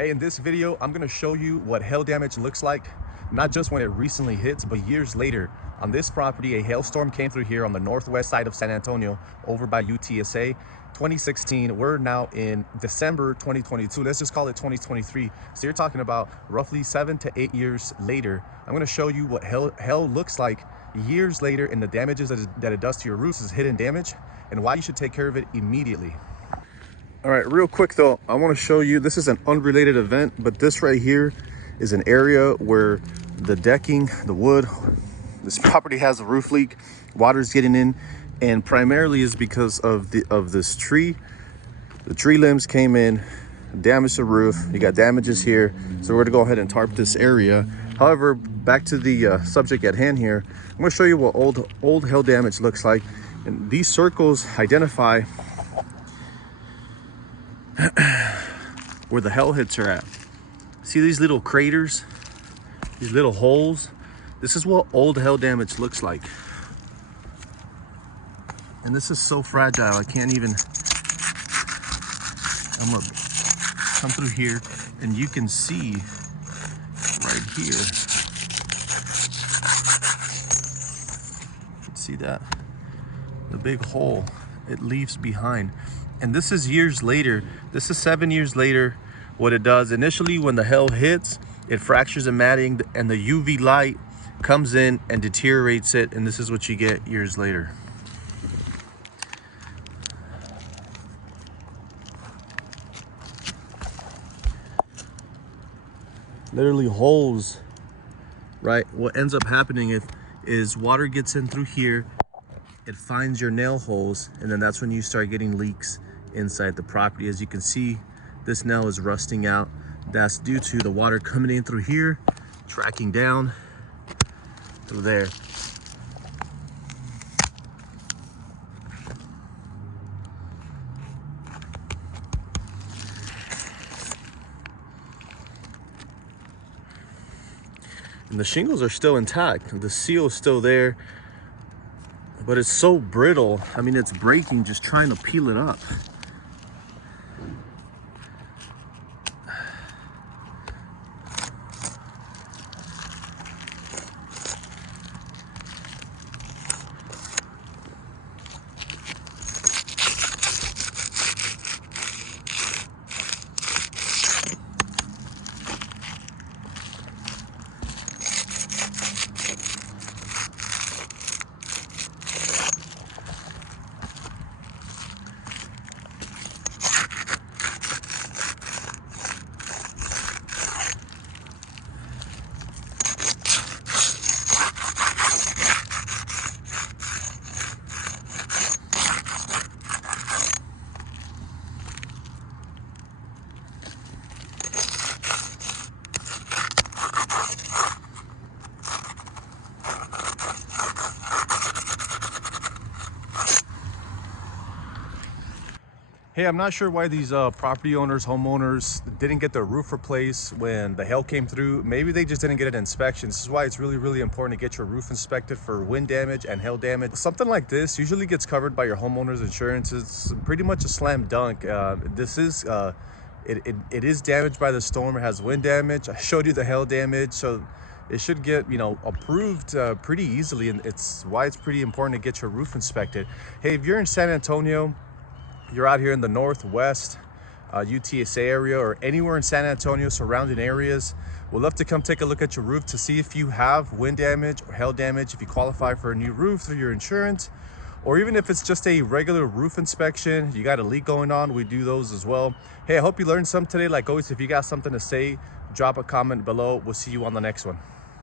Hey, in this video, I'm gonna show you what hail damage looks like, not just when it recently hits, but years later. On this property, a hailstorm came through here on the northwest side of San Antonio, over by UTSA, 2016. We're now in December 2022. Let's just call it 2023. So you're talking about roughly 7 to 8 years later. I'm gonna show you what hail looks like years later and the damages that it does to your roofs is hidden damage and why you should take care of it immediately. All right, real quick though, I want to show you, this is an unrelated event, but this right here is an area where the decking, the wood, this property has a roof leak, water's getting in, and primarily is because of this tree. The tree limbs came in, damaged the roof. You got damages here, so we're gonna go ahead and tarp this area. However, back to the subject at hand here, I'm gonna show you what old hail damage looks like. And these circles identify where the hail hits are at. See these little craters, these little holes? This is what old hail damage looks like. And this is so fragile, I can't even, I'm gonna come through here and you can see right here. See that? The big hole it leaves behind. And this is years later. This is 7 years later. What it does initially, when the hail hits, it fractures the matting and the UV light comes in and deteriorates it. And this is what you get years later. Literally holes, right? What ends up happening is water gets in through here, it finds your nail holes, and then that's when you start getting leaks inside the property. As you can see, this nail is rusting out. That's due to the water coming in through here, tracking down through there. And the shingles are still intact. The seal is still there, but it's so brittle. I mean, it's breaking just trying to peel it up. Hey, I'm not sure why these property owners, homeowners didn't get their roof replaced when the hail came through. Maybe they just didn't get an inspection. This is why it's really important to get your roof inspected for wind damage and hail damage. Something like this usually gets covered by your homeowner's insurance. It's pretty much a slam dunk. This is, it is damaged by the storm. It has wind damage. I showed you the hail damage, so it should get, approved pretty easily. And it's why it's pretty important to get your roof inspected. Hey, if you're in San Antonio, you're out here in the northwest UTSA area or anywhere in San Antonio surrounding areas, we'd love to come take a look at your roof to see if you have wind damage or hail damage, if you qualify for a new roof through your insurance, or even if it's just a regular roof inspection, you got a leak going on, we do those as well. Hey, I hope you learned something today. Like always, if you got something to say, drop a comment below. We'll see you on the next one.